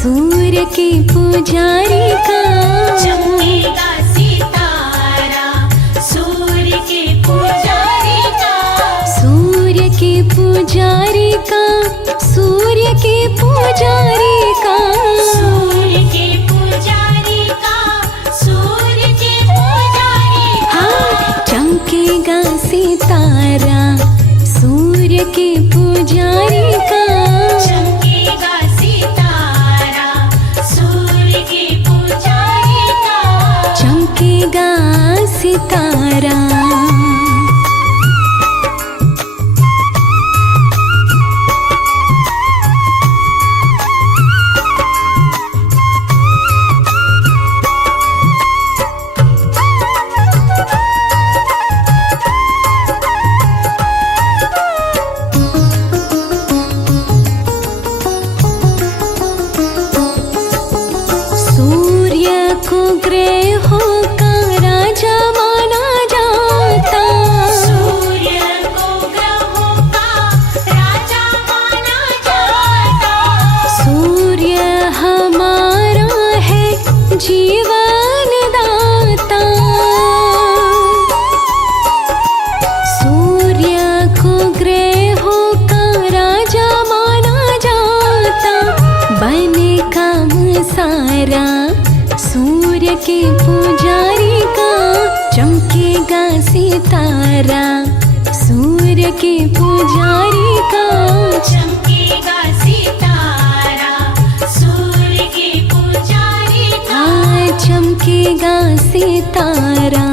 सूर्य के पुजारी का चमकेगा सितारा, सूर्य के पुजारी का, सूर्य के पुजारी का, सूर्य के पुजारी का, सूर्य के पुजारी का, सूर्य के पुजारी का। हाँ चमकेगा सितारा सूर्य के पुजारी का, चमकेगा सितारा, सूर्य के पुजारी का, चमकेगा सितारा। सूर्य को ग्रहों का राजा माना जाता, सूर्य को ग्रहों का राजा माना जाता, सूर्य हमारा है जीवन दाता, सूर्य को ग्रहों का राजा माना जाता, बने काम सारा सूर्य के पुजारी का, चमकेगा सितारा सूर्य के पुजारी का, चमकेगा सितारा, सूर्य के पुजारी का, चमकेगा सितारा।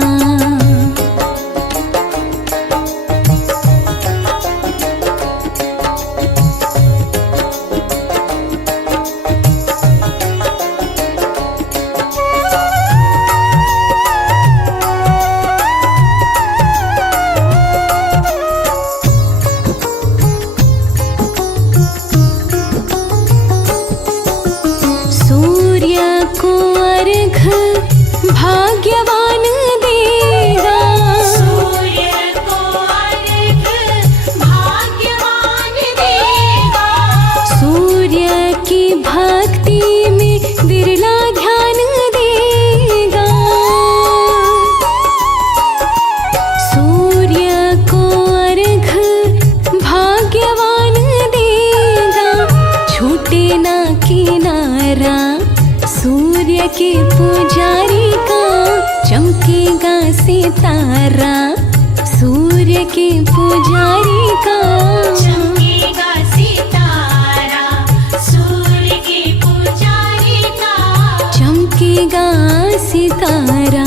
सूर्य को अर्घ भाग्यवान देगा, सूर्य को अर्घ भाग्यवान देगा, सूर्य की भक्ति में बिरला ध्यान देगा, सूर्य को अर्घ भाग्यवान देगा, छूटे ना किनारा सूर्य के पुजारी का, चमकेगा सितारा सूर्य के पुजारी का, चमकेगा सितारा, सूर्य के पुजारी का, चमकेगा सितारा।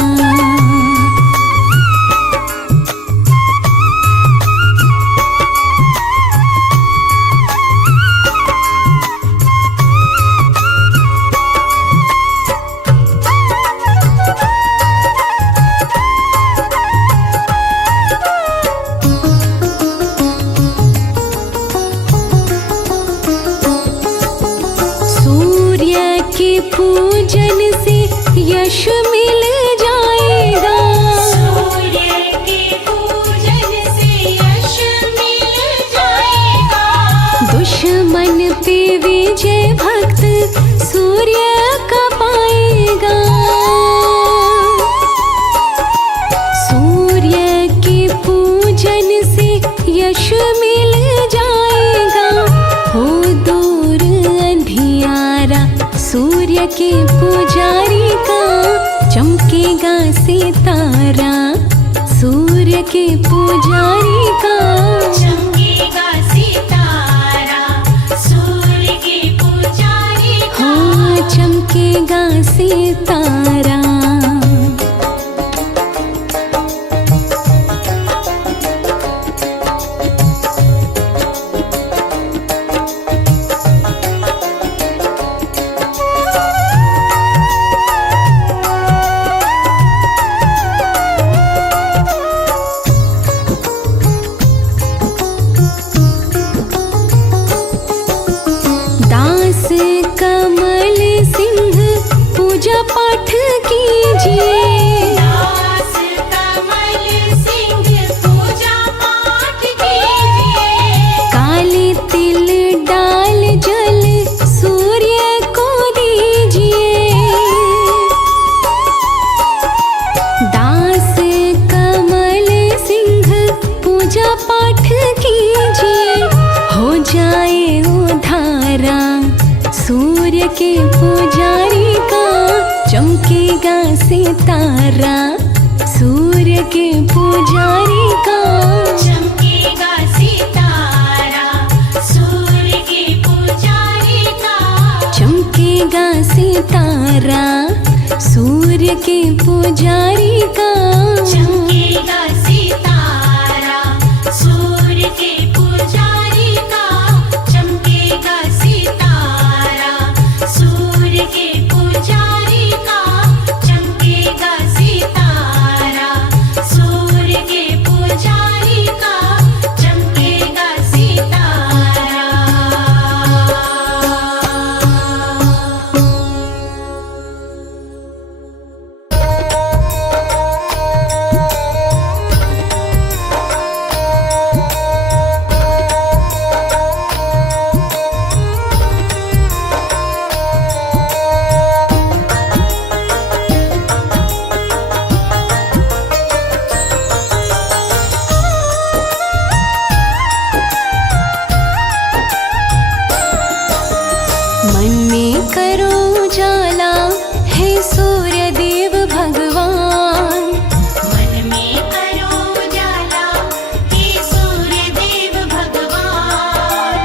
सूर्य के पूजन से यश मिल जाएगा, सूर्य के पूजन से यश मिल जाएगा, दुश्मन पे विजय भक्त सूर्य का पाएगा, सूर्य के पूजन से यश मिल जाएगा, हो दूर अंधियारा सूर्य के पुजारी का, चमकेगा सितारा सूर्य के पुजारी का, चमकेगा सितारा, सूर्य के पुजारी का, हाँ चमकेगा सितारा। दास कमल सिंह पूजा पाठ चमकेगा सितारा सूर्य के पुजारी का। चमकेगा सितारा सूर्य के पुजारी का। चमकेगा सितारा सूर्य के पुजारी का। चमकेगा सितारा सूर्य के पुजारी का। चमकेगा सितारा सूर्य के पुजारी का। चमकेगा सितारा सूर्य के पुजारी का। चमकेगा सितारा। मन में करो उजाला हे सूर्य देव भगवान। मन में करो उजाला हे सूर्य देव भगवान।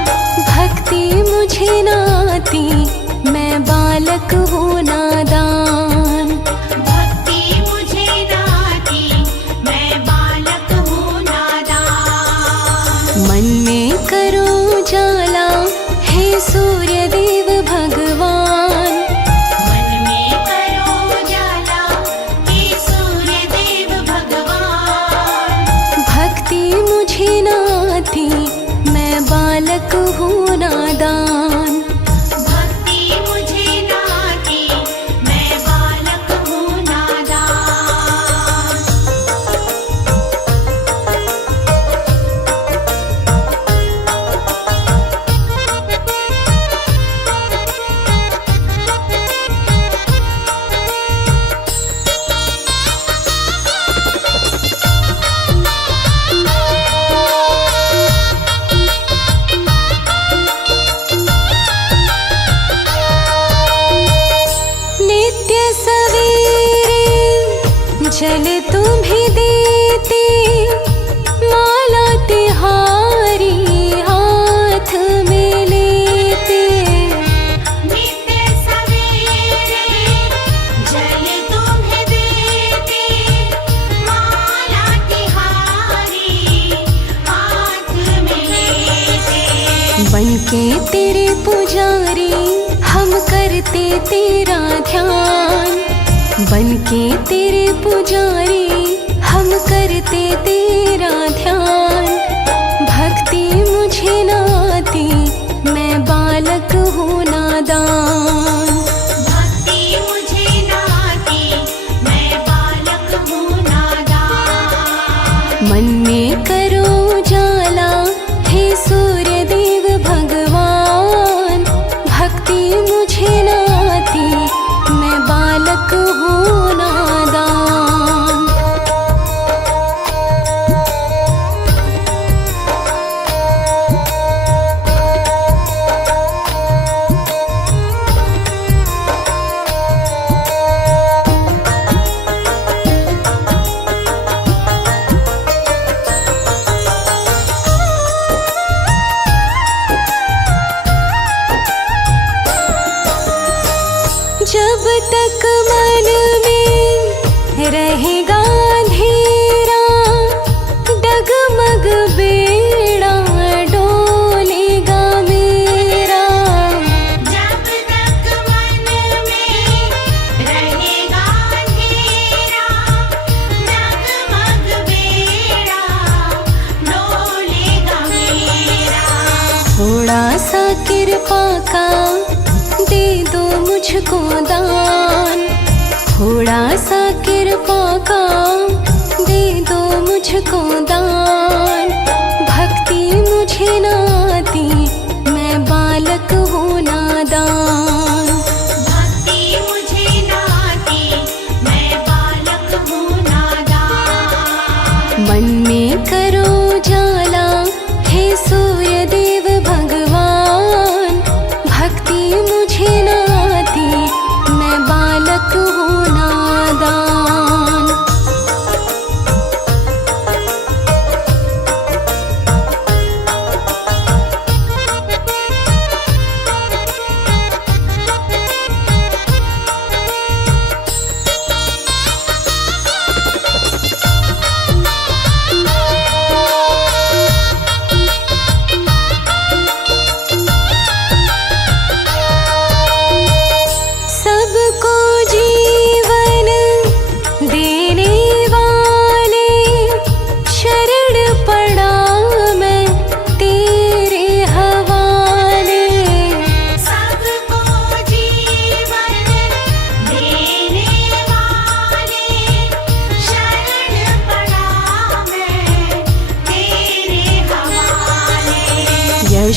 भक्ति मुझे न आती मैं बालक हूँ नादान। भक्ति मुझे न आती मैं बालक हूँ नादान। मन में करो उजाला हे सूर्य देव भगवान। मन में करो उजाला हे सूर्य देव भगवान। भक्ति मुझे न आती मैं बालक हूँ नादान। भक्ति मुझे न आती मैं बालक हूँ नादान। नित्य सवेरे जल तुम्हें देते माला तिहारी हाथ में लेते। नित्य सवेरे जल तुम्हें देते माला तिहारी हाथ में लेते। बनके तेरे पुजारी हम करते तेरा ध्यान। बनके तेरे पुजारी हम करते तेरा ध्यान। भक्ति मुझे न आती मैं बालक हूँ नादान। भक्ति मुझे न आती मैं बालक हूँ नादान। मन में करो उजाला हे सूर्य देव भगवान। भक्ति मुझे न आती मैं बालक हूँ नादान। जब तक मन में रहेगा अंधेरा डगमग बेड़ा डोलेगा मेरा। जब तक मन में रहेगा अंधेरा डगमग बेड़ा डोलेगा मेरा। थोड़ा सा कृपा का दे दो मुझको दान। थोड़ा सा कृपा का दे दो मुझको दान। भक्ति मुझे न आती मैं बालक हूँ नादान। भक्ति मुझे न आती मैं बालक हूँ नादान। मन में करो उजाला हे सूर्य देव भगवान। भक्ति मुझे न आती मैं बालक हूँ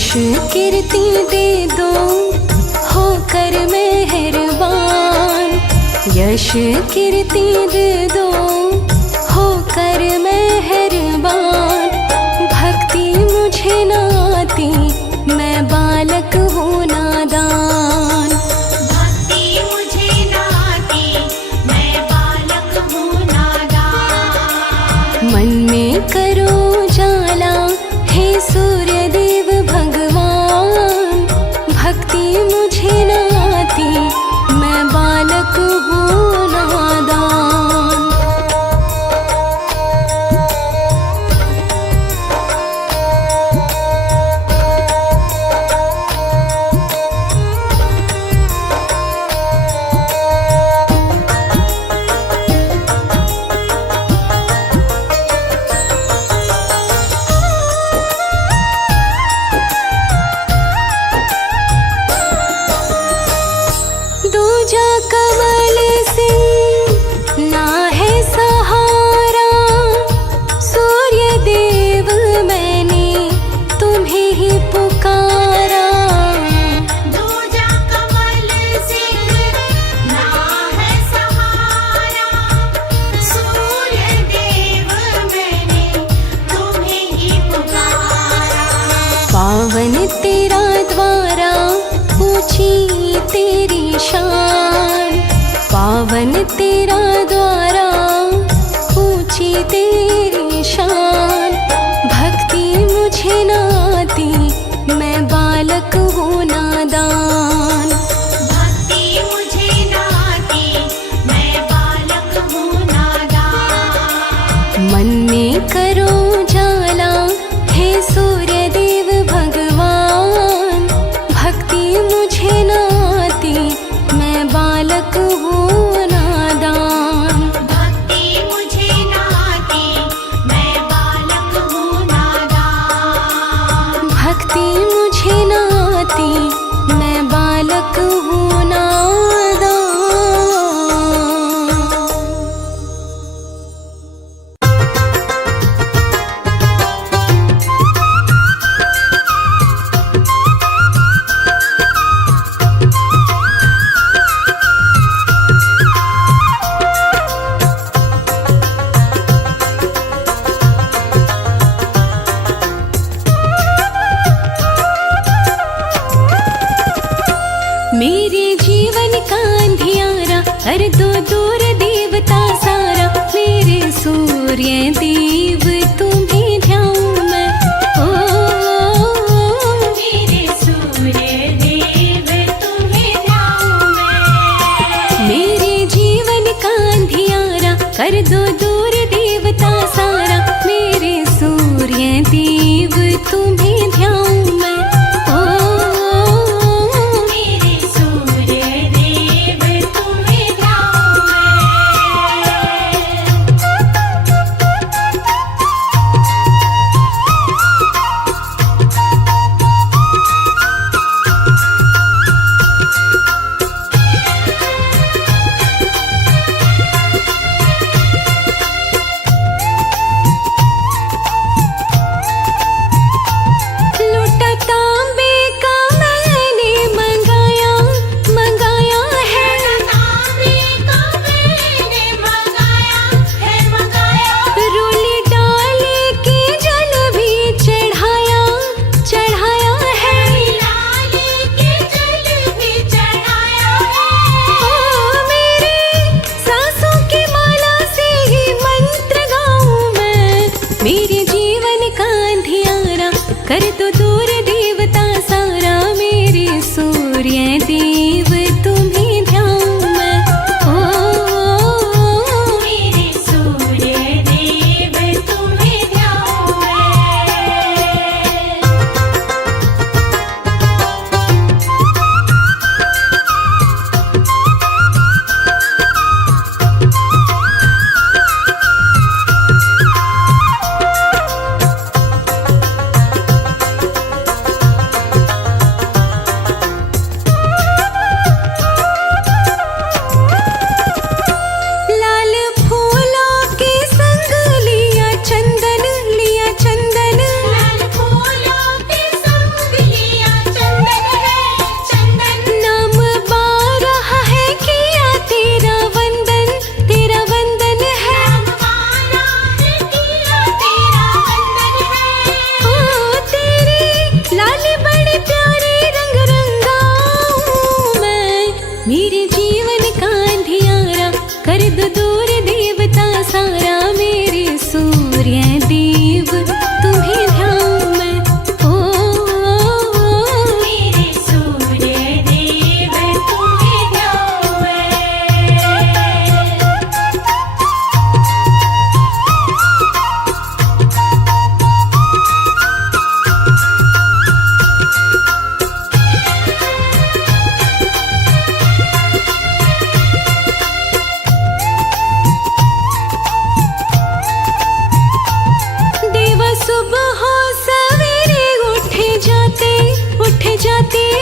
यश कीर्ति दे दो होकर मेहरबान, यश कीर्ति दे दो होकर मेहरबान। भक्ति मुझे न आती मैं बालक हूँ नादान, भक्ति मुझे न आती मैं बालक हूँ नादान। मन में करो जाला हे सूर्य देव भगवान, भक्ति मुझे न आती मैं बालक हूँ नादान। दूजा कमल सिंह ना है सहारा, सूर्य देव मैंने तुम्हें ही पुकारा। दूजा कमल सिंह ना है सहारा, सूर्य देव मैंने तुम्हें ही पुकारा। पावन तेरा द्वारा ऊंची तेरी शान, पावन तेरा द्वारा ऊंची तेरी शान। भक्ति मुझे न आती मैं बालक हूँ नादान, भक्ति मुझे न आती मैं बालक हूँ नादान। मन में करो जाला हे सूर्य देव भगवान, भक्ति मुझे न आती मैं बालक हूँ नादान। भक्ति मुझे न आती मैं बालक हूँ नादान। भक्ति मुझे न आती मैं बालक हूँ नादान। मेरे जीवन का अंधियारा कर दो दूर देवता सारा, मेरे सूर्य देव तुम्हें ध्याऊं मैं। ओ मेरे सूर्य देव तुम्हें ध्याऊं मैं। मेरे जीवन का अंधियारा कर दो दूर देवता सारा, मेरे सूर्य देव तुम्हें ध्याऊं मैं। ओ मेरे सूर्य देव तुम्हें ध्याऊं मैं। लुटा कर दो दूर देवता सारा, मेरे सूर्य देव तुम्हें ध्याऊं मैं। ओ मेरे सूर्य देव तुम्हें ध्याऊं मैं। देवा सुबह सवेरे उठ जाते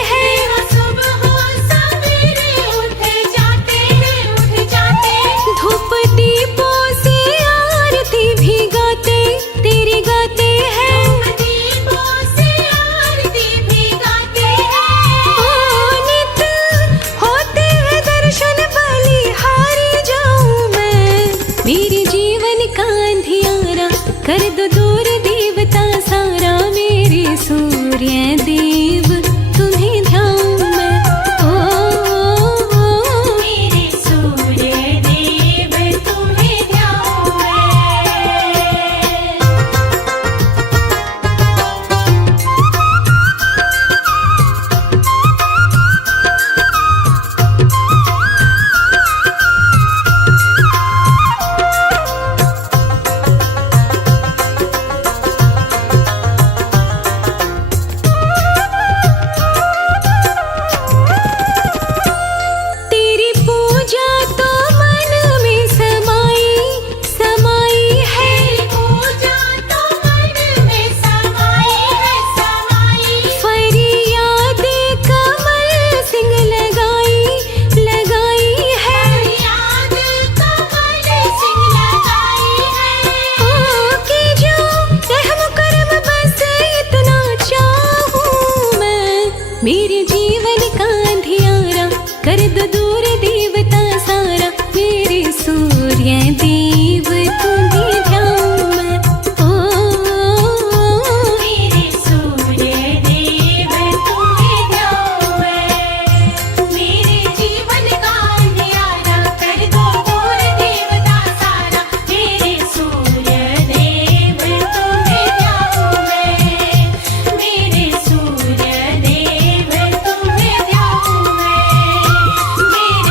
हैं। देवा सुबह सवेरे उठ जाते हैं, उठ जाते हैं। धूप दीपों से आरती भी गाते तेरी गाते हैं। दीपों से आरती भी गाते हैं। ओ नित होते हैं दर्शन बलिहारी जाऊं मैं। मेरे जीवन का अंधियारा कर दो दूर देवता सारा, मेरे सूर्य देव तुम्हें ध्याऊं मैं। ओ मेरे सूर्य देव तुम्हें ध्याऊं मैं। तेरी पूजा तो मन में समाई है। तेरी पूजा तो मन में समाई है, समाई। फरियाद कमल सिंह लगाई है। याद कमल सिंह लगाई है। ओ कि जो रहम करम बस इतना चाहूं मैं। मेरे जीवन का अंधियारा कर दो दूर देवता सारा, मेरे सूर्य देव तुम्हें ध्याऊं मैं। ओ मेरे सूर्य देव तुम्हें ध्याऊं मैं। मेरे जीवन का अंधियारा कर दो दूर देवता सारा, मेरे सूर्य देव तुम्हें ध्याऊं मैं। मेरे सूर्य देव तुम्हें ध्याऊं मैं। मेरे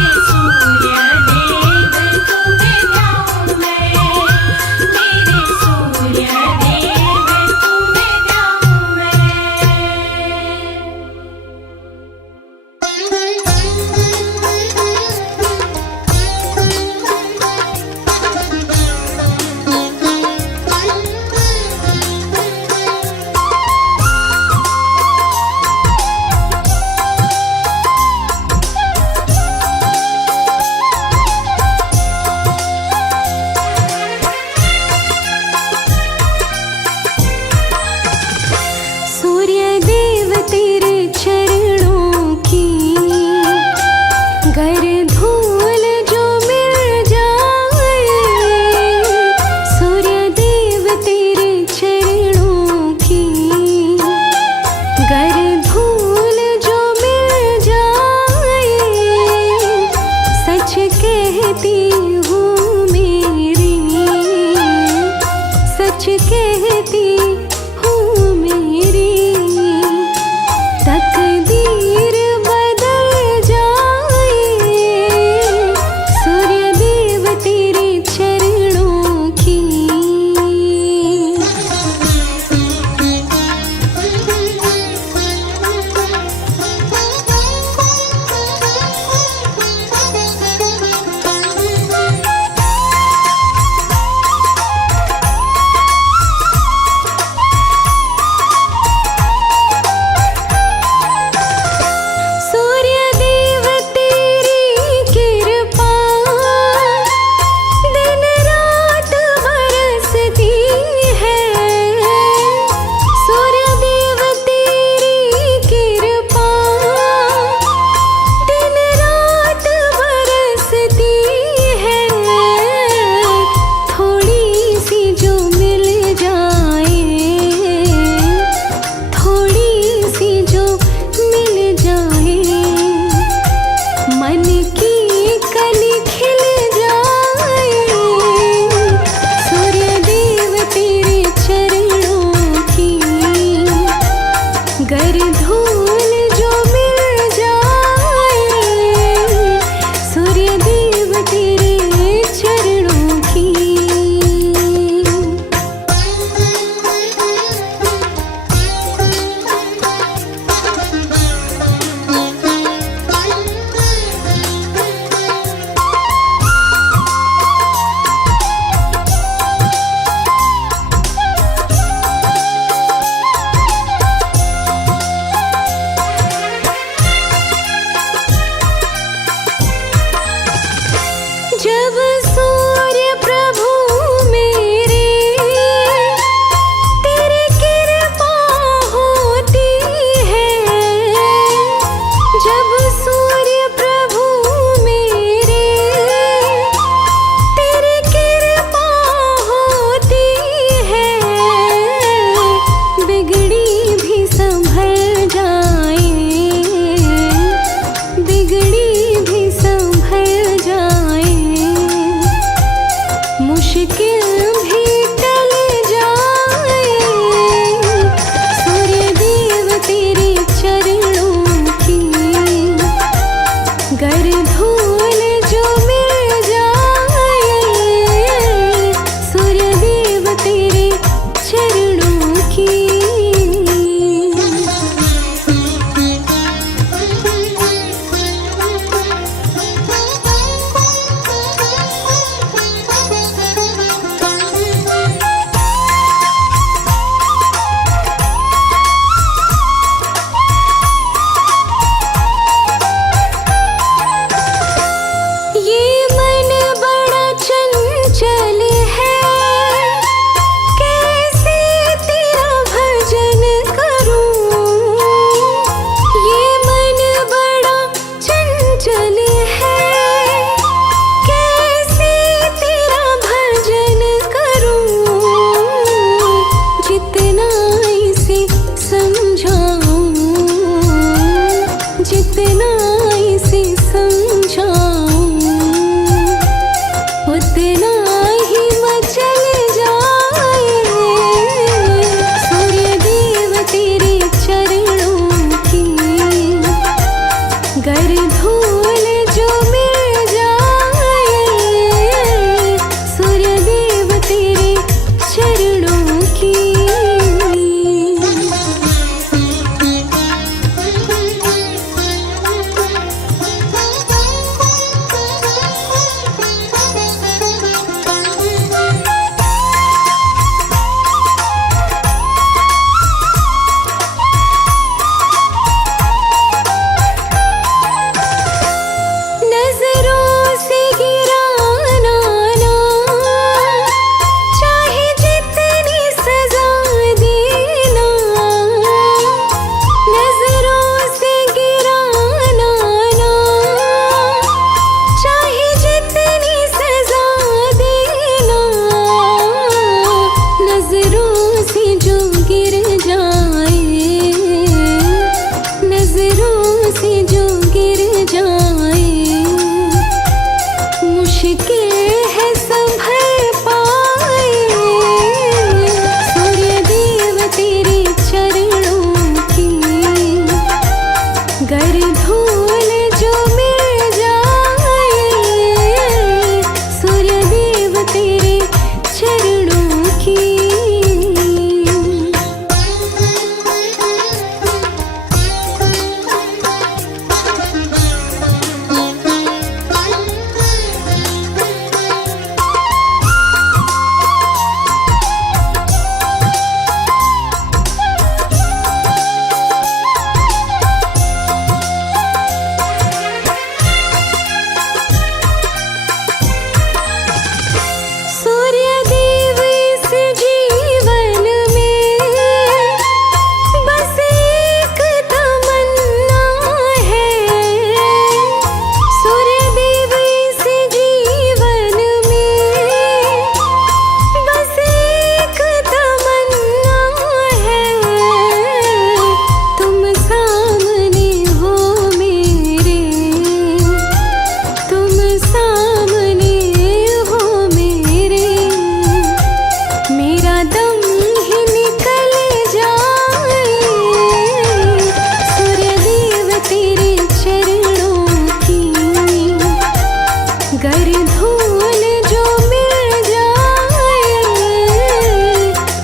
फूल जो मिल जाए,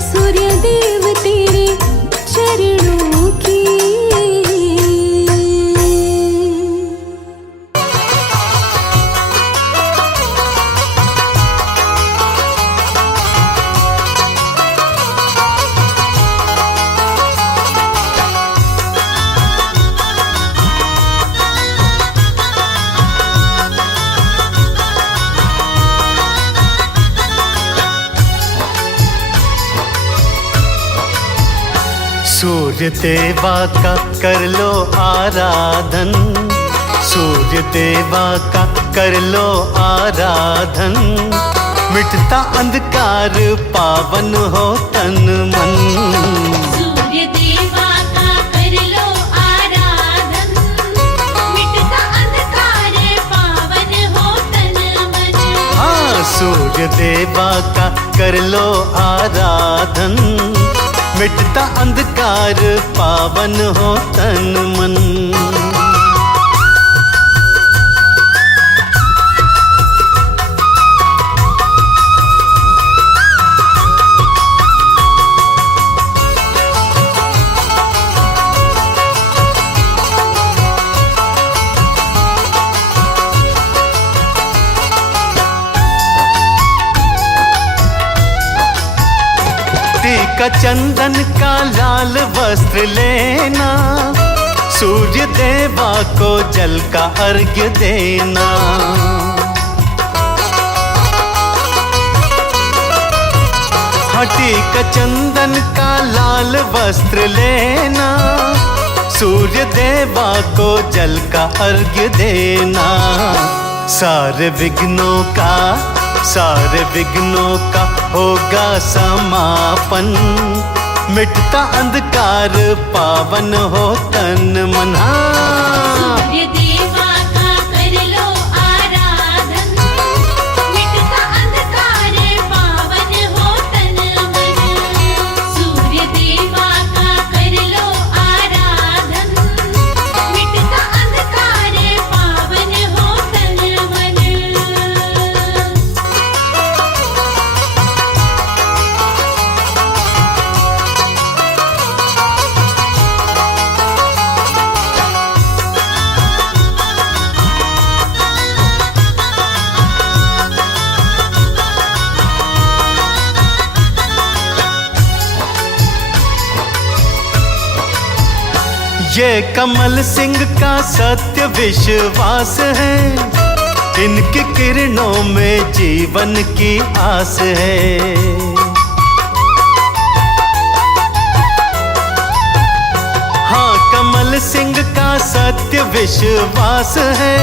सूर्य देव तेरे चरणों की। सूर्य देवा का कर लो आराधन, सूर्य देवा का कर लो आराधन, मिटता अंधकार पावन हो तन मन। सूर्य देवा का कर लो आराधन, मिटता अंधकार पावन हो तन मन। हाँ, सूर्य देवा का कर लो आराधन, मिटता अंधकार पावन हो तन मन। टीका चंदन का लाल वस्त्र लेना, सूर्य देवा को जल का अर्घ्य देना। हाँ, टीका चंदन का लाल वस्त्र लेना, सूर्य देवा को जल का अर्घ्य देना। सारे विघ्नों का होगा समापन, मिटता अंधकार पावन हो तन मन। सूर्य देवा का कर लो आराधन, मिटता अंधकार पावन हो तन मन। सूर्य देवा का कर लो आराधन, मिटता अंधकार पावन हो तन मन। ये कमल सिंह का सत्य विश्वास है, इनकी किरणों में जीवन की आस है। हाँ, कमल सिंह का सत्य विश्वास है,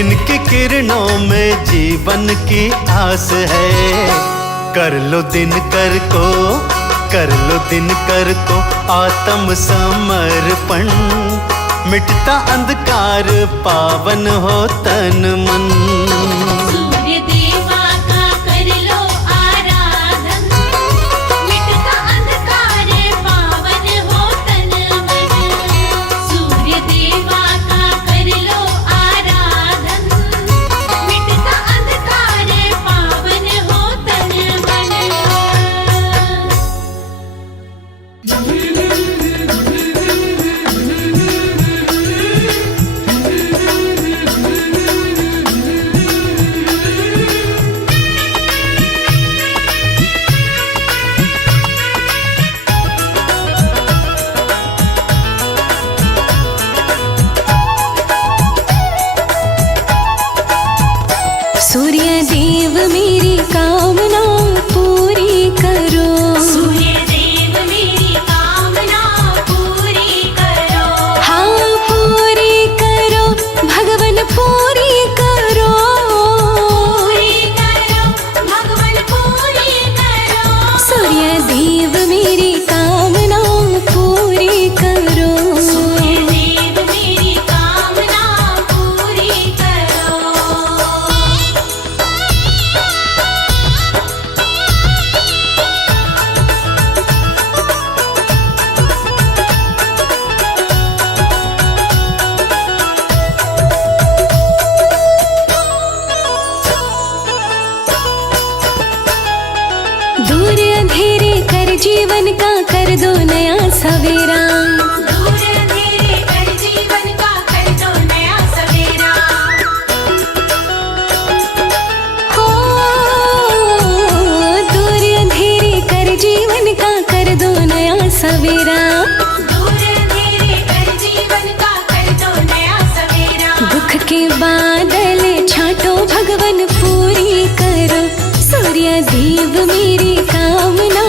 इनकी किरणों में जीवन की आस है। कर लो दिनकर को आत्म समर्पण, मिटता अंधकार पावन हो तन मन। सूर्य देवा का कर लो आराधन, मिटता अंधकार पावन हो तन मन। सूर्य देवा का कर लो आराधन, मिटता अंधकार पावन हो तन मन। सूर्य देव मेरी कामना पूरी करो, सूर्य देव मेरी कामना पूरी करो। हाँ पूरी करो भगवन पूरी करो, पूरी करो भगवन पूरी करो। सूर्य देव मेरी कामना पूरी करो। सूर्य देव मेरी कामना पूरी करो। जीवन का कर दो नया सवेरा। दूर अंधेरे कर जीवन का कर दो नया सवेरा। हो दूर अंधेरे कर जीवन का कर दो नया सवेरा। दूर अंधेरे कर जीवन का कर दो नया सवेरा। दुख के बादल छाटो भगवन पूरी करो, सूर्य देव मेरी कामना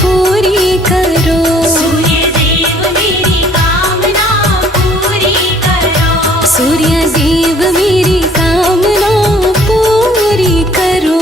पूरी करो। सूर्य देव मेरी कामना पूरी करो। सूर्य देव मेरी कामना पूरी करो।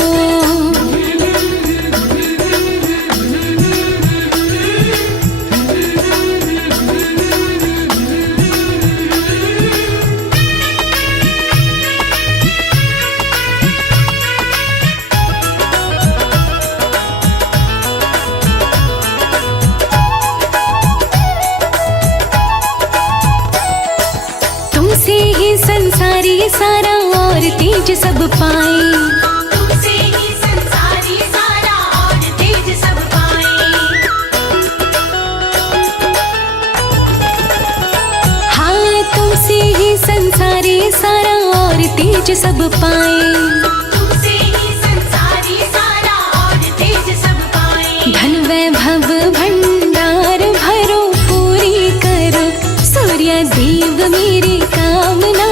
तुमसे ही संसारी सारा और तेज सब पाए। तुमसे ही संसारी सारा और तेज सब पाए। हाँ तुमसे ही संसारी सारा और तेज सब पाए। तुमसे ही संसारी सारा और तेज सब पाए। धन वैभव भंडार भरो पूरी करो, सूर्य देव मेरी कामना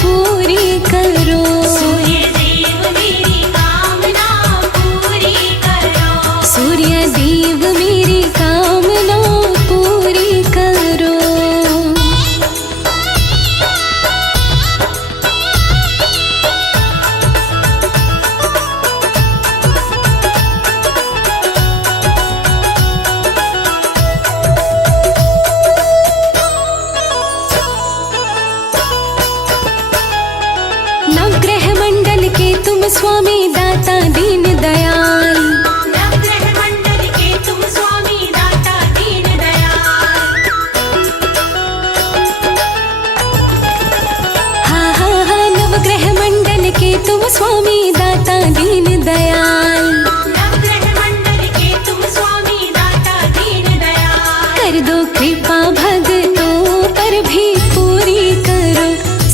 पूरी करो। सूर्य देव मेरी कामना पूरी करो। सूर्य देव मेरी कामना पूरी करो। नवग्रह मंडल के तुम स्वामी दाता दीन दयाल। नवग्रह मंडल के तुम स्वामी दाता दीन दयाल। हाँ हाँ हाँ नवग्रह मंडल के तुम स्वामी दाता दीन दयाल। नवग्रह मंडल के तुम स्वामी दाता दीन दयाल। कर दो कृपा भक्तों पर भी पूरी करो,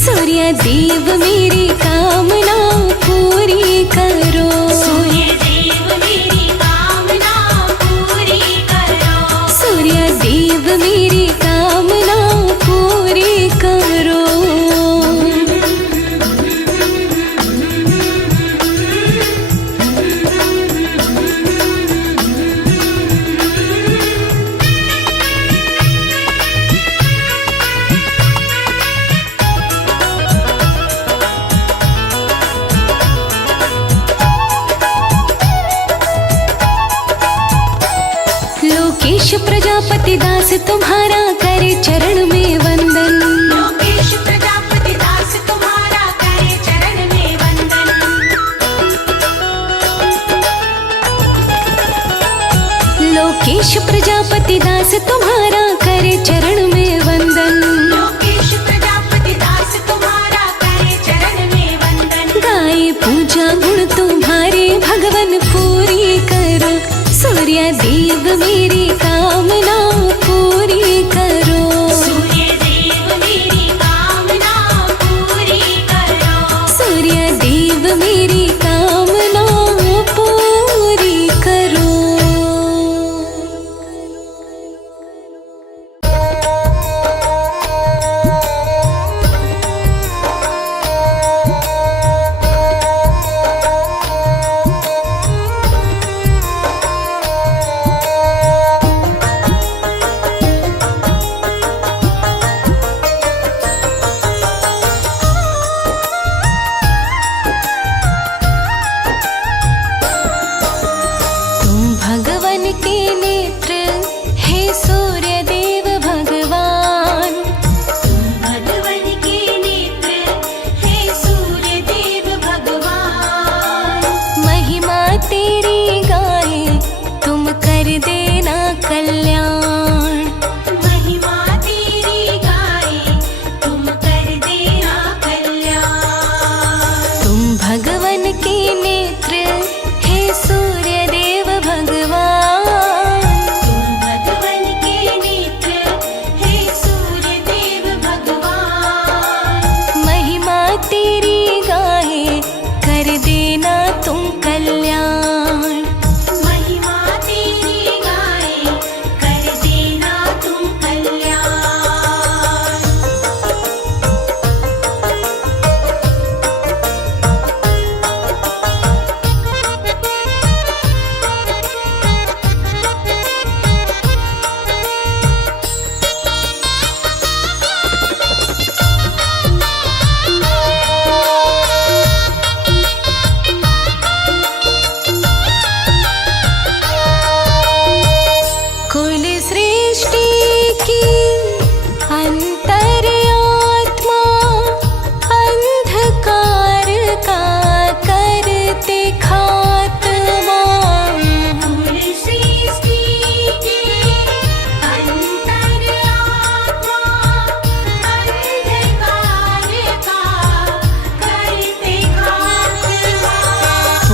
सूर्य देव मेरी कामना पूरी करो। सूर्य देव मेरी कामना पूरी करो। सूर्य देव मेरी कामना पूरी करो। लोकेश प्रजापति दास तुम्हारा करे चरण में वंदन। लोकेश प्रजापति दास तुम्हारा करे चरण में वंदन। लोकेश प्रजापति दास तुम्हारा करे चरण में वंदन। लोकेश प्रजापति दास तुम्हारा करे चरण में वंदन। गाए पूजा गुण तुम्हारे भगवन पूरी करो, सूर्य देव मेरी कामना पूरी करो। सूर्य देव मेरी कामना पूरी करो। सूर्य देव मेरी कामना पूरी करो।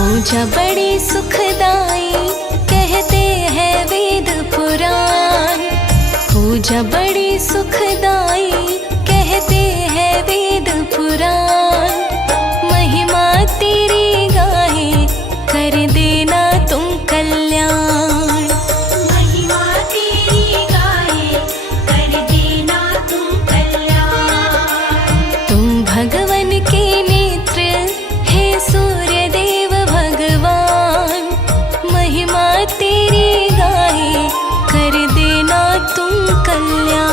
पूजा बड़ी सुखदाई कहते हैं वेद पुराण। पूजा बड़ी सुखदाई कहते हैं वेद पुराण। महिमा तेरी गाहे कर देना तुम कल्याण। महिमा तेरी गाए कर देना तुम कल्याण। तुम भगवन के नेत्र हे सूर्य देव भगवान। महिमा तेरी गाहे कर देना तुम कल्याण।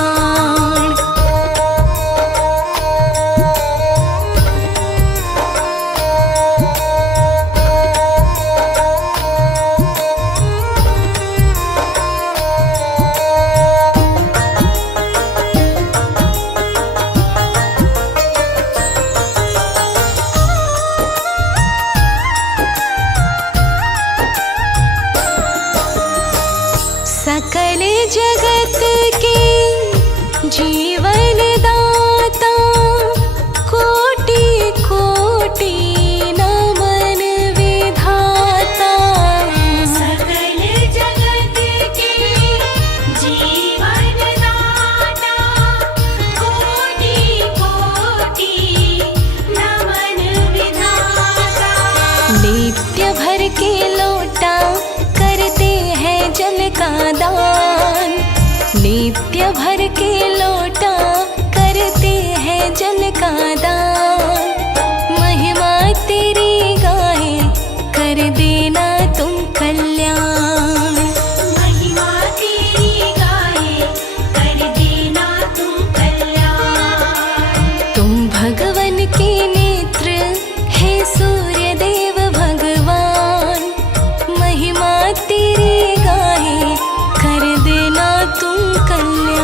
सकल जगत के जीवन दाता कोटि कोटि नमन विधाता। सकल जगत के जीवन दाता कोटि कोटि नमन विधाता। नित्य भर के लोटा करते हैं जल का दान। नित्य भर के लोटा करते हैं जल का दान। महिमा तेरी गाहे कर देना तुम कल्याण। महिमा तेरी गाए कर देना तुम कल्याण। तुम भगवन के नेत्र हे सूर्य देव भगवान। महिमा तेरी गाहे कर देना तुम कल्याण।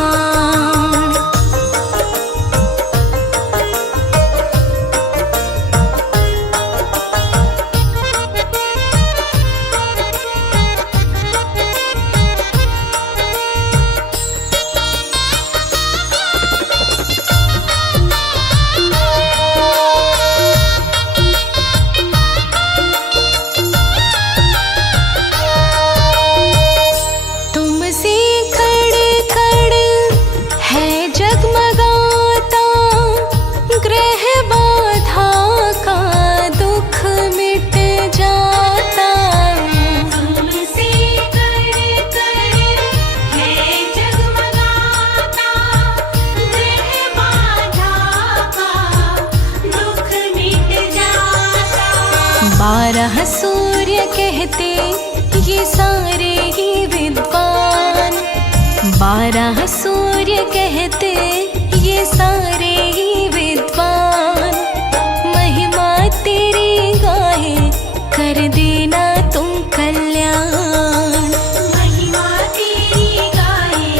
तुमसे खड़ खड़ है जगमगाता। ग्रह बाधा का दुख मिट जाता। तुमसे कर है जगमगाता। ग्रह बाधा का दुख मिट जाता। 12 सूर्य कहते ये सारे ही विद्वान। 12 सूर्य कहते ये सारे ही विद्वान। महिमा तेरी गाहे कर देना तुम कल्याण। महिमा तेरी गाए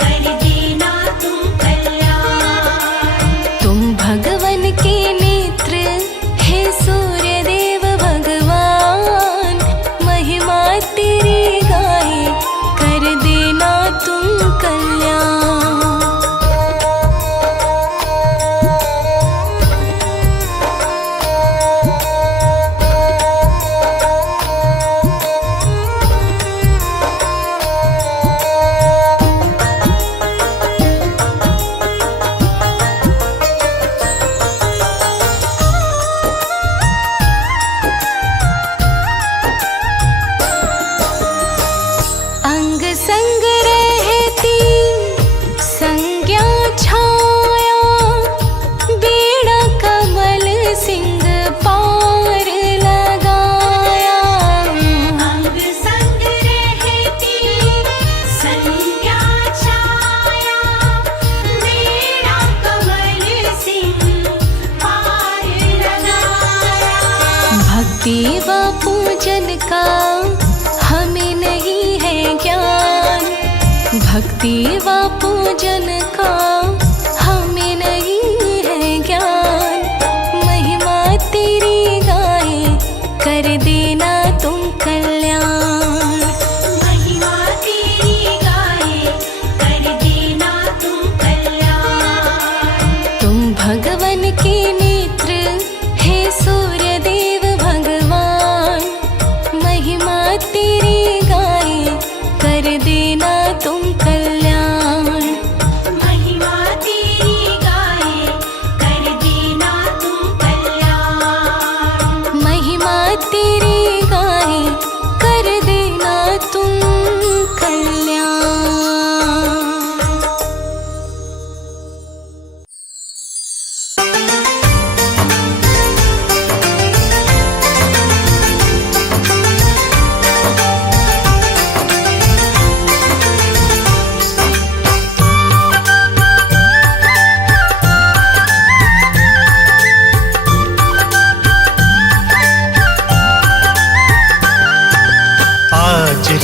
कर देना तुम कल्याण। तुम भगवन के नेत्र हे सूर्य देव भगवान। महिमा तेरी गाहे कर देना तुम कल्याण। अंग संग रहती संज्ञा छाया। बेड़ा कमल सिंह पार लगाया। अंग संग रहती संज्ञा छाया। मेरा कमल सिंह पार लगाया। भक्ति व पूजन का हमें नहीं है ज्ञान। भक्ति व पूजन का हमें नहीं है ज्ञान। महिमा तेरी गाहे कर देना तुम कल्याण। महिमा तेरी गाए कर देना तुम कल्याण। तुम भगवन के नेत्र हे सूर्य देव भगवान।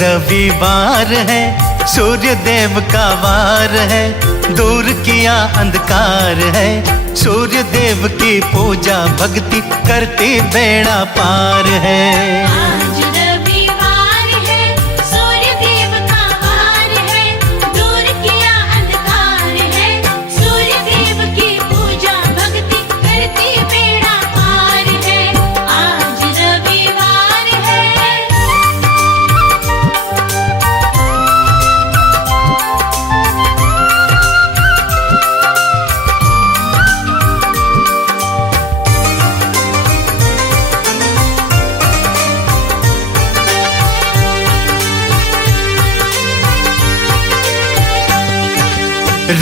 रविवार है, सूर्य देव का वार है, दूर किया अंधकार है। सूर्य देव की पूजा भक्ति करती बेड़ा पार है। आज रविवार है, सूर्य देव का वार है, दूर किया अंधकार है। सूर्य देव की पूजा भक्ति करती बेड़ा पार है। आज रविवार है।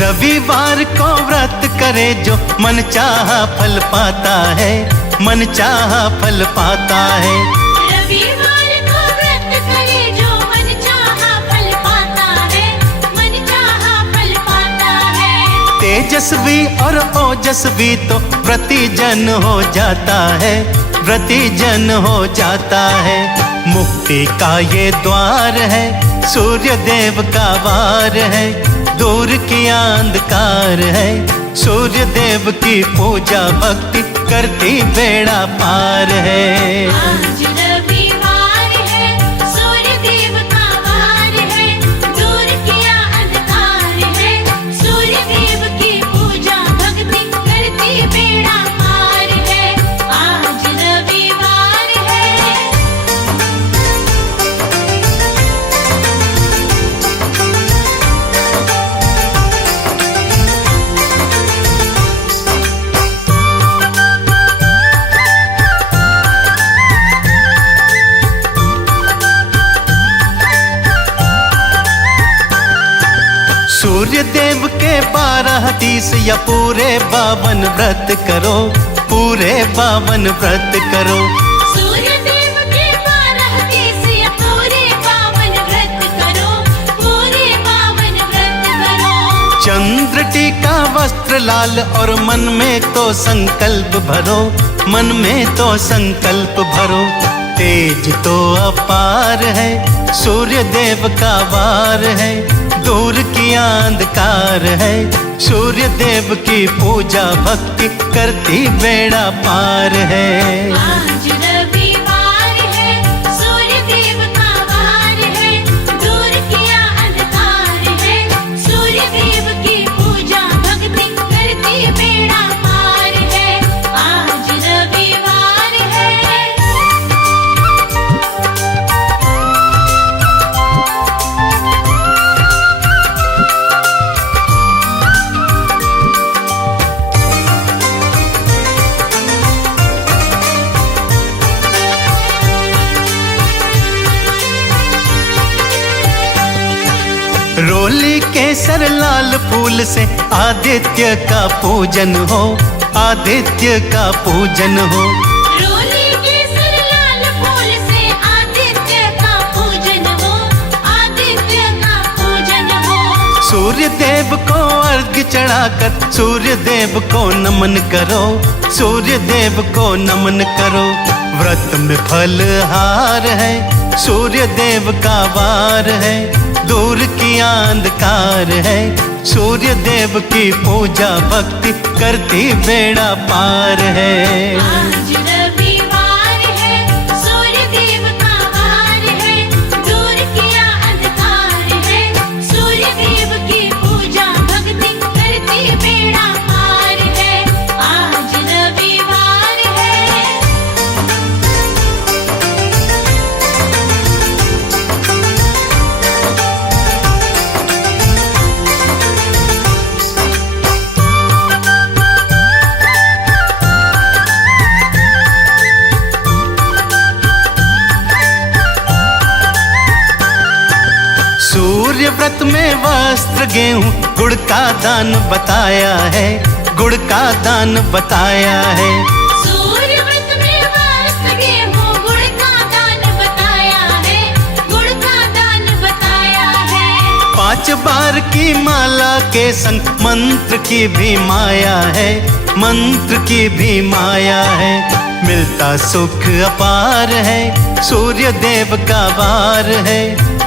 रविवार को व्रत करे जो मन चाहा फल पाता है, मन चाहा फल पाता है। रविवार को व्रत करे जो मन चाहा फल पाता है, मन चाहा फल पाता है। तेजस्वी और ओजस्वी तो व्रती जन हो जाता है, व्रती जन हो जाता है। मुक्ति का ये द्वार है, सूर्य देव का वार है, दूर किया अंधकार है। सूर्य देव की पूजा भक्ति करती बेड़ा पार है। आज रविवार है, सूर्य देव का वार है, दूर किया अंधकार है। सूर्य देव की पूजा भक्ति करती बेड़ा पार है। आज रविवार है। सूर्य देव के 12 तीस या पूरे 52 व्रत करो, पूरे 52 व्रत करो। सूर्य देव के 12 तीस या पूरे 52 व्रत करो, पूरे 52 व्रत करो। चंद्र टीका वस्त्र लाल और मन में तो संकल्प भरो, मन में तो संकल्प भरो। तेज तो अपार है, सूर्य देव का वार है, दूर किया अंधकार है। सूर्य देव की पूजा भक्ति करती बेड़ा पार है। आज रविवार है, सूर्य देव का वार है, दूर किया अंधकार है। सूर्य देव की पूजा भक्ति करती बेड़ा पार है। आज रविवार है। रोली केसर लाल फूल से आदित्य का पूजन हो, आदित्य का पूजन हो। रोली केसर लाल फूल से आदित्य का पूजन हो, आदित्य का पूजन हो। सूर्य देव को अर्घ्य चढ़ाकर सूर्य देव को नमन करो, सूर्य देव को नमन करो। व्रत में फलहार है, सूर्य देव का वार है, दूर किया अंधकार है। सूर्य देव की पूजा भक्ति करती बेड़ा पार है। आज रविवार है, सूर्य देव का वार है, दूर किया अंधकार है। सूर्य देव की पूजा भक्ति करती बेड़ा पार है। आज रविवार है। सूर्य व्रत में वस्त्र गेहूं गुड़ का दान बताया है, गुड़ का दान बताया है। सूर्य व्रत में वस्त्र गेहूं गुड़ का दान बताया है, गुड़ का दान बताया है। 5 बार की माला के संग मंत्र की भी माया है, मंत्र की भी माया है। मिलता सुख अपार है, सूर्य देव का वार है,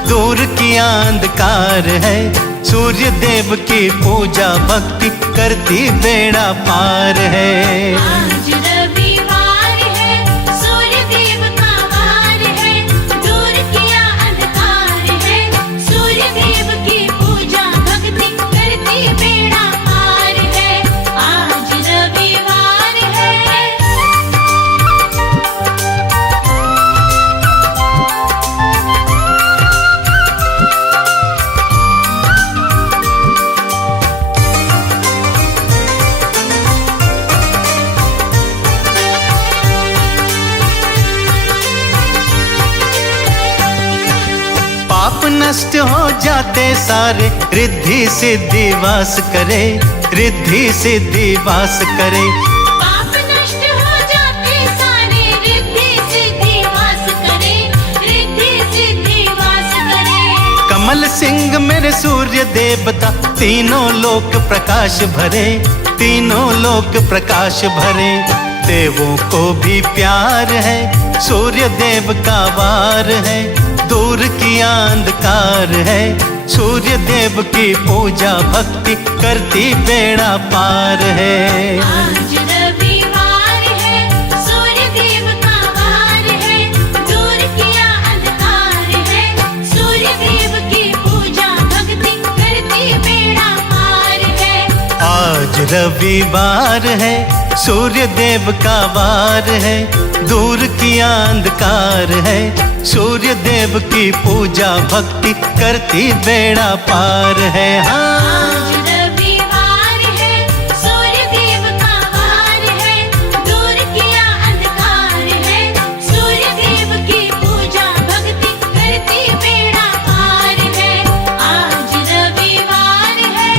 दूर किया अंधकार है। सूर्य देव की पूजा भक्ति करती बेड़ा पार है। आज रविवार है, सूर्य देव का वार है, दूर किया अंधकार है। सूर्य देव की पूजा भक्ति करती बेड़ा पार है। आज रविवार है। पाप नष्ट हो जाते सारे, रिद्धि सिद्धि वास करे, रिद्धि सिद्धि वास करे। पाप नष्ट हो जाते सारे, रिद्धि सिद्धि वास करे, रिद्धि सिद्धि वास करे। कमल सिंह मेरे सूर्य देवता, तीनों लोक प्रकाश भरे, तीनों लोक प्रकाश भरे। देवों को भी प्यार है, सूर्य देव का वार है, दूर किया अंधकार है। सूर्य देव की पूजा भक्ति करती बेड़ा पार है। आज रविवार है, सूर्य देव का वार है, दूर किया अंधकार है। सूर्य देव की पूजा भक्ति करती बेड़ा पार है। आज रविवार है, सूर्य देव का वार है, दूर किया अंधकार है। सूर्य देव की पूजा भक्ति करती बेड़ा पार है। आज रविवार है, सूर्य देव का वार है, दूर किया अंधकार है। सूर्य देव की पूजा भक्ति करती बेड़ा पार है। आज रविवार है।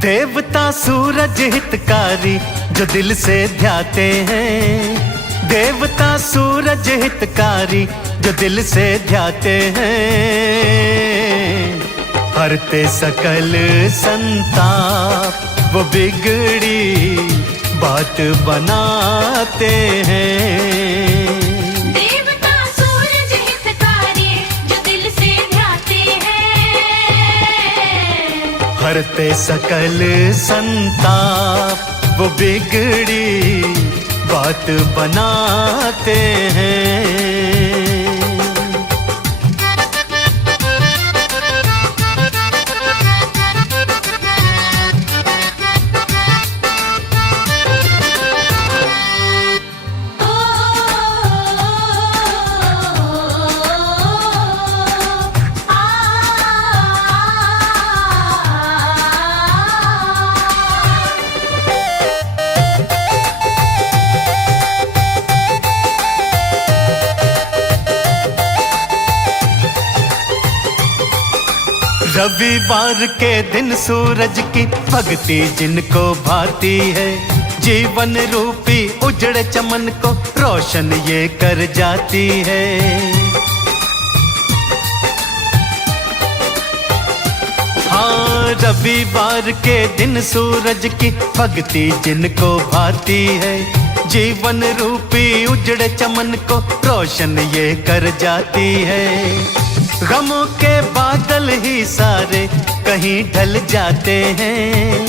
देवता सूरज हितकारी जो दिल से ध्याते हैं, देवता सूरज हितकारी जो दिल से ध्याते हैं। हरते सकल संताप वो बिगड़ी बात बनाते हैं। देवता सूरज हितकारी जो दिल से ध्याते हैं। हरते सकल संताप वो बिगड़ी बात बनाते हैं। रविवार के दिन सूरज की भक्ति जिनको भाती है, जीवन रूपी उजड़े चमन को रोशन ये कर जाती है। हाँ, रविवार के दिन सूरज की भक्ति जिनको भाती है, जीवन रूपी उजड़े चमन को रोशन ये कर जाती है। गमों के बादल ही सारे कहीं ढल जाते हैं,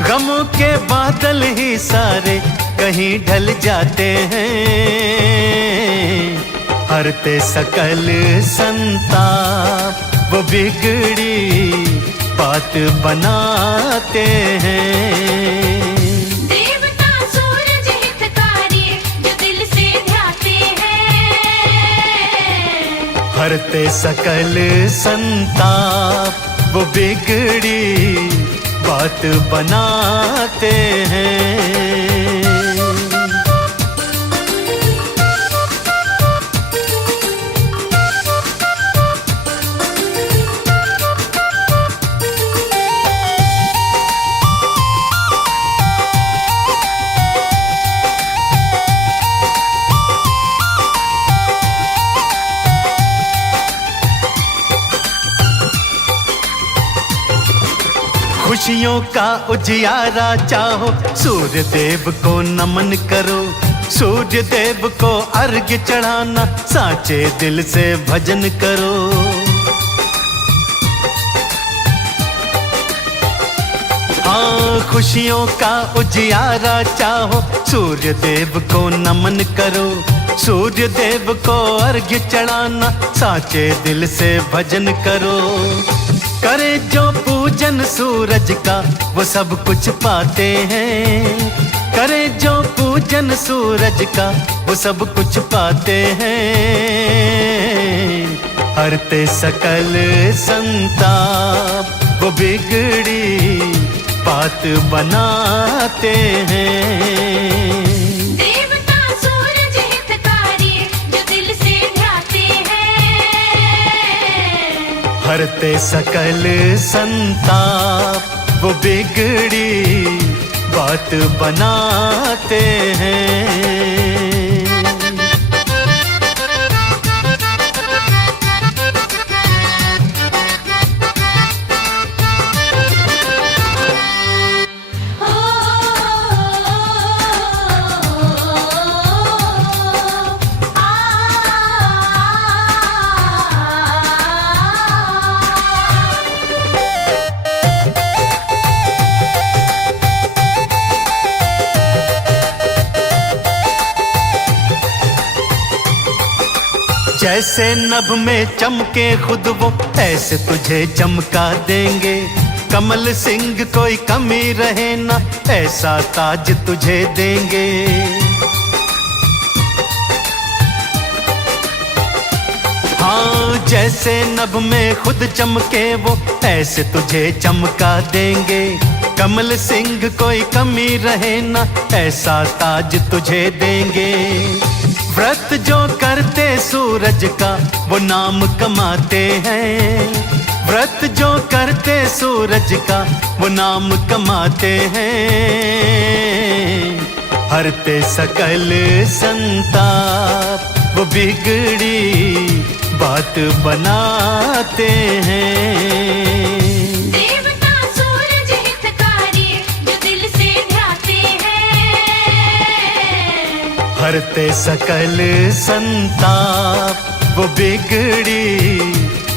गमों के बादल ही सारे कहीं ढल जाते हैं। हरते सकल संताप वो बिगड़ी बात बनाते हैं। हरते सकल संताप वो बिगड़ी बात बनाते हैं। खुशियों का उजियारा चाहो, सूर्य देव को नमन करो। सूर्य देव को अर्घ्य चढ़ाना, साचे दिल से भजन करो। हाँ, खुशियों का उजियारा चाहो, सूर्य देव को नमन करो। सूर्य देव को अर्घ्य चढ़ाना, साचे दिल से भजन करो। करे जो पूजन सूरज का, वो सब कुछ पाते हैं। करे जो पूजन सूरज का, वो सब कुछ पाते हैं। हरते सकल संताप, वो बिगड़ी बात बनाते हैं। देवता सूरज हितकारी, जो दिल से ध्याते हैं। हरते सकल संताप, वो बिगड़ी बात बनाते हैं। जैसे नभ में चमके खुद वो, ऐसे तुझे चमका देंगे। कमल सिंह कोई कमी रहे ना, ऐसा ताज तुझे देंगे। हाँ, जैसे नभ में खुद चमके वो, ऐसे तुझे चमका देंगे। कमल सिंह कोई कमी रहे ना, ऐसा ताज तुझे देंगे। व्रत जो करते सूरज का, वो नाम कमाते हैं। व्रत जो करते सूरज का, वो नाम कमाते हैं। हरते सकल संताप, वो बिगड़ी बात बनाते हैं। देवता सूरज हितकारी, जो दिल से ध्याते हैं। हरते सकल संताप, वो बिगड़ी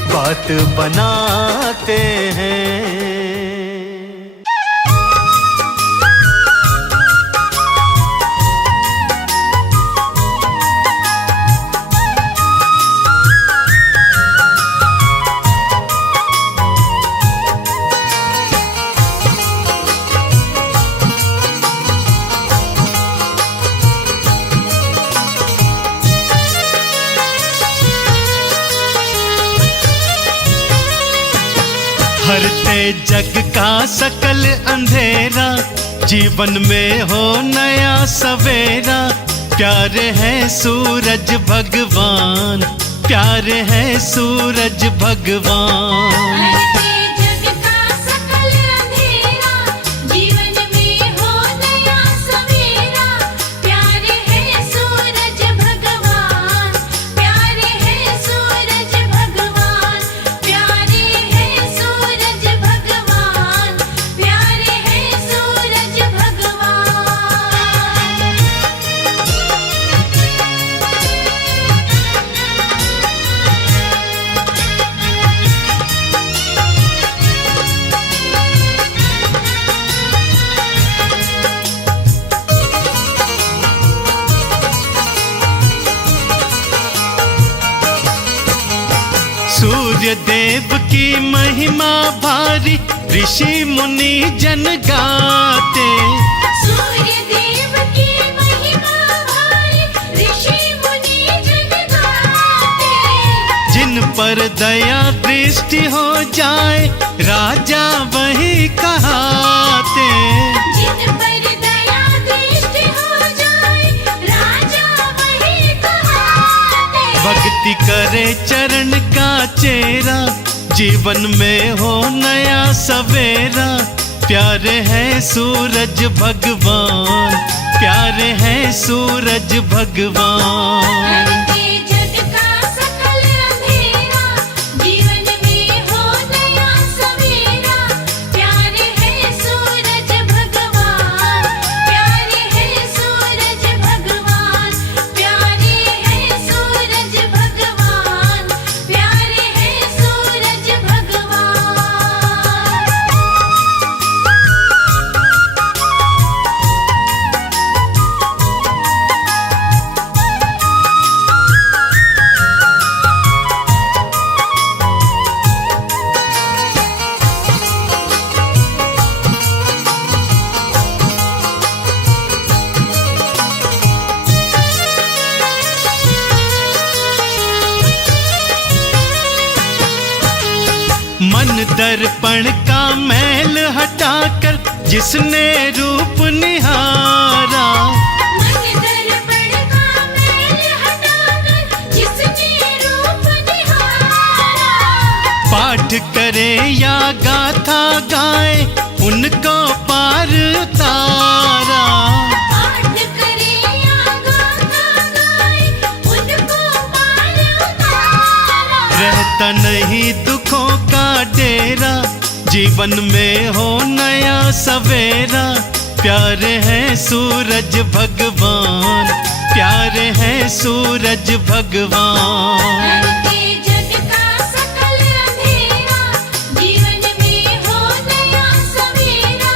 बात बनाते हैं। हरते जग का सकल अंधेरा, जीवन में हो नया सवेरा। प्यारे हैं सूरज भगवान, प्यारे हैं सूरज भगवान। हरते जग का सकल अंधेरा, जीवन में हो नया सवेरा। प्यारे हैं सूरज भगवान, प्यारे हैं सूरज भगवान। प्यारे हैं सूरज भगवान, प्यारे हैं सूरज भगवान। सूर्य देव की महिमा भारी, ऋषि मुनि जन गाते। सूर्य देव की महिमा भारी, ऋषि मुनि जन गाते। जिन पर दया दृष्टि हो जाए, राजा वही कहाते। जिन पर दया दृष्टि हो जाए, राजा वही कहाते। भक्ति करे चरण का चेरा, जीवन में हो नया सवेरा। प्यारे हैं सूरज भगवान, प्यारे हैं सूरज भगवान। हरते जग का सकल अंधेरा, जीवन में हो नया सवेरा। प्यारे हैं मन दर्पण का मैल हटाकर जिसने रूप निहारा, मन दर्पण का मैल हटाकर जिसने रूप निहारा, पाठ करे या गाथा गाए उनको पार उतारा। पाठ करे या गाथा गाए उनको पार उतारा। रहता नहीं दुखों का डेरा, जीवन में हो नया सवेरा। प्यारे हैं सूरज भगवान, प्यारे हैं सूरज भगवान। करके जग का सकल अंधेरा, जीवन में हो नया सवेरा।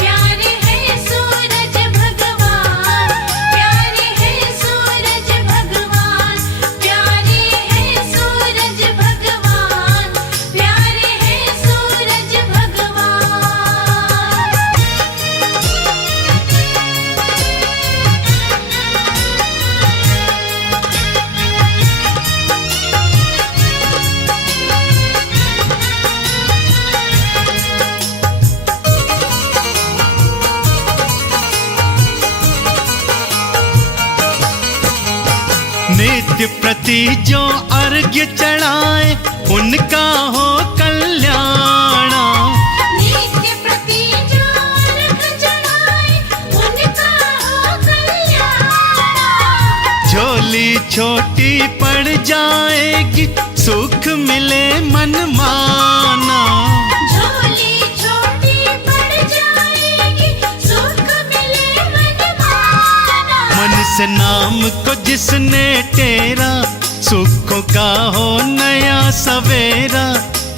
प्यारे हैं सूरज भगवान, प्यारे हैं सूरज भगवान, प्यारे हैं सूरज भगवान, प्यारे हैं सूरज भगवान। नित्य प्रति जो अर्घ्य चढ़ाए उनका हो कल्याण। नित्य प्रति जो अर्घ चढ़ाए उनका हो कल्याण। झोली छोटी पड़ जाएगी सुख मिले मन माना। झोली छोटी पड़ जाएगी सुख मिले मन माना। मन से नाम को जिसने टेरा, सुखों का हो नया सवेरा।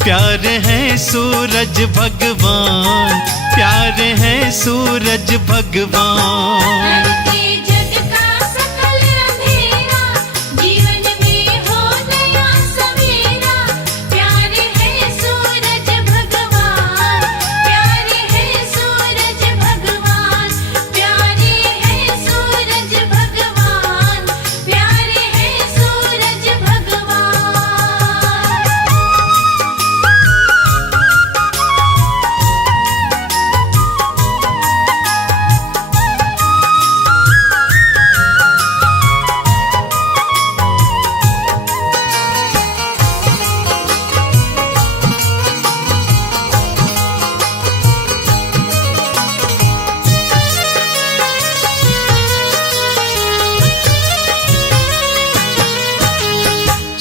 प्यारे हैं सूरज भगवान, प्यारे हैं सूरज भगवान। करके जग का सकल अंधेरा, जीवन में हो नया सवेरा। प्यारे हैं सूरज भगवान, प्यारे हैं सूरज भगवान, प्यारे हैं सूरज भगवान, प्यारे हैं सूरज भगवान।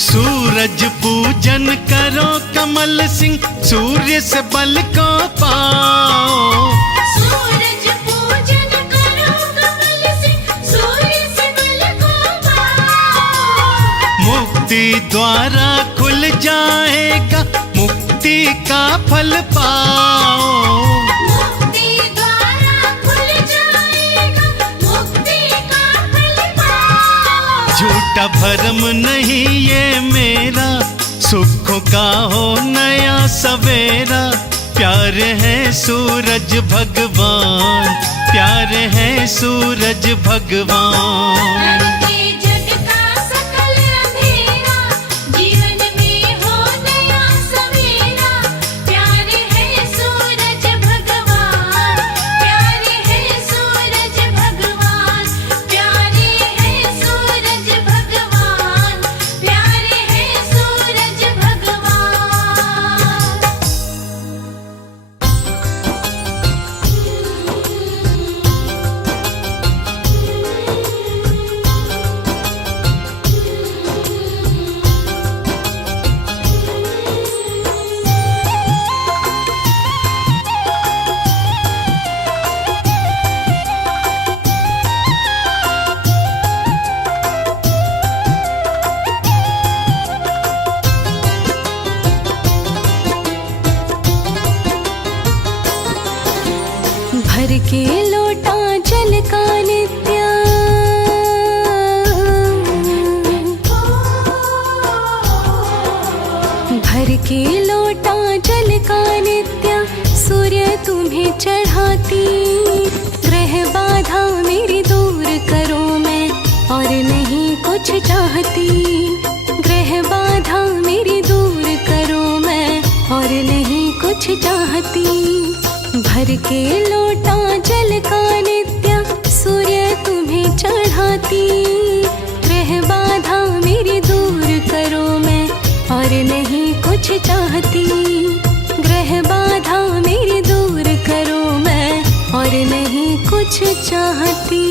सूरज पूजन करो कमल सिंह, सूर्य से बल को पाओ। सूरज पूजन करो कमल सिंह, सूर्य से बल को पाओ। मुक्ति द्वारा खुल जाएगा, मुक्ति का फल पाओ। मुक्ति द्वारा खुल जाएगा, मुक्ति का फल पाओ। झूठा भरम नहीं ये मेरा, सुखों का हो नया सवेरा। प्यारे हैं सूरज भगवान, प्यारे हैं सूरज भगवान। करके जग का सकल अंधेरा, जीवन में हो नया सवेरा। प्यारे हैं सूरज भगवान, प्यारे हैं सूरज भगवान, प्यारे हैं सूरज भगवान, प्यारे हैं सूरज भगवान। भर के लोटा जल का नित्य, भर के लोटा जल का नित्य, सूर्य तुम्हें चढ़ाती। ग्रह बाधा मेरी दूर करो मैं, और नहीं कुछ चाहती। ग्रह बाधा मेरी दूर करो मैं, और नहीं कुछ चाहती। भर के लोटा जल का नित्य सूर्य तुम्हें चढ़ाती। ग्रह बाधा मेरी दूर करो मैं और नहीं कुछ चाहती। ग्रह बाधा मेरी दूर करो मैं और नहीं कुछ चाहती।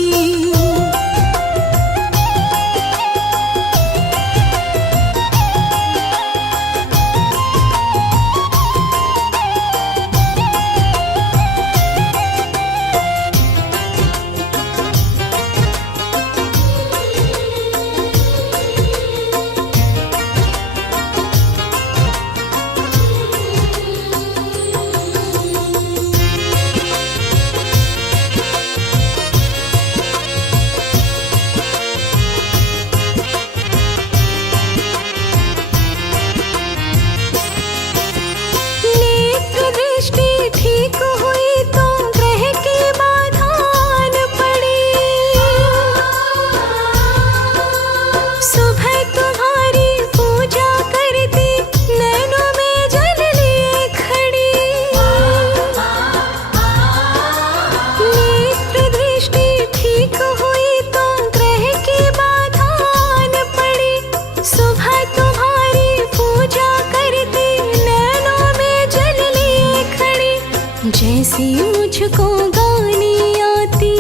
जैसी मुझको गानी आती,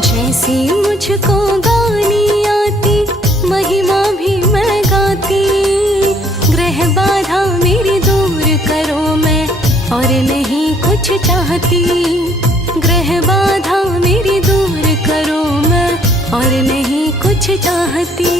जैसी मुझको गानी आती, महिमा भी मैं गाती। ग्रह बाधा मेरी दूर करो मैं और नहीं कुछ चाहती। ग्रह बाधा मेरी दूर करो मैं और नहीं कुछ चाहती।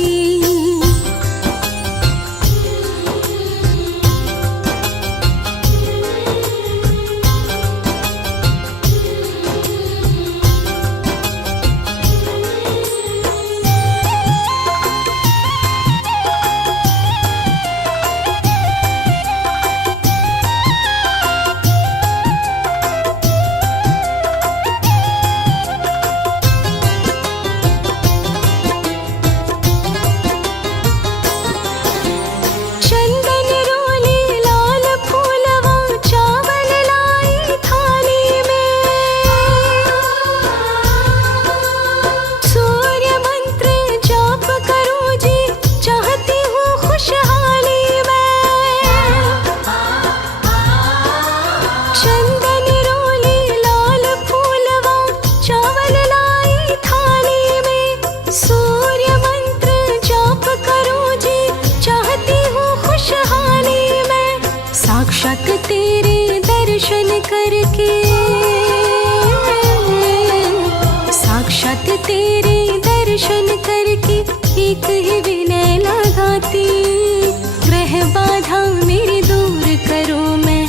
साक्षात तेरे दर्शन करके, साक्षात तेरे दर्शन करके एक ही विनय लगाती। ग्रह बाधा मेरी दूर करो मैं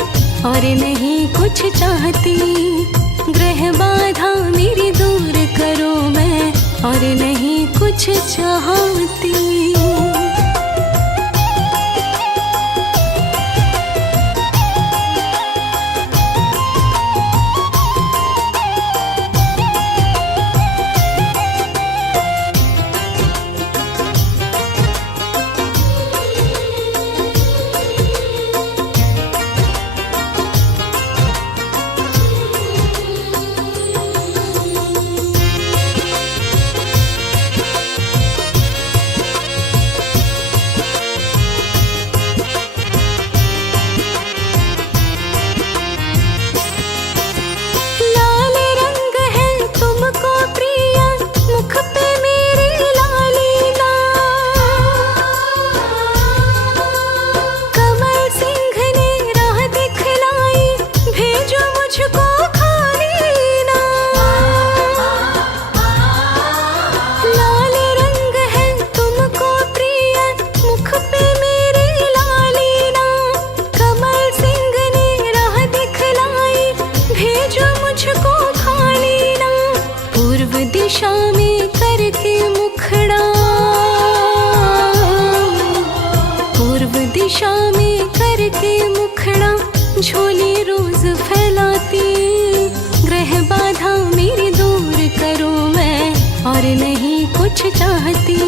और नहीं कुछ चाहती। ग्रह बाधा मेरी दूर करो मैं और नहीं कुछ चाहती। दिशा में करके मुखड़ा, पूर्व दिशा में करके मुखड़ा झोली रोज फैलाती। ग्रह बाधा मेरी दूर करो मैं और नहीं कुछ चाहती।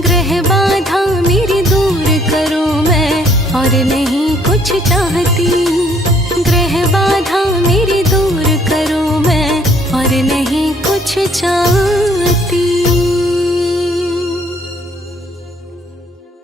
ग्रह बाधा मेरी दूर करो मैं और कुछ चाहती, ग्रह बाधा मेरी दूर करो मैं और नहीं कुछ चाहती।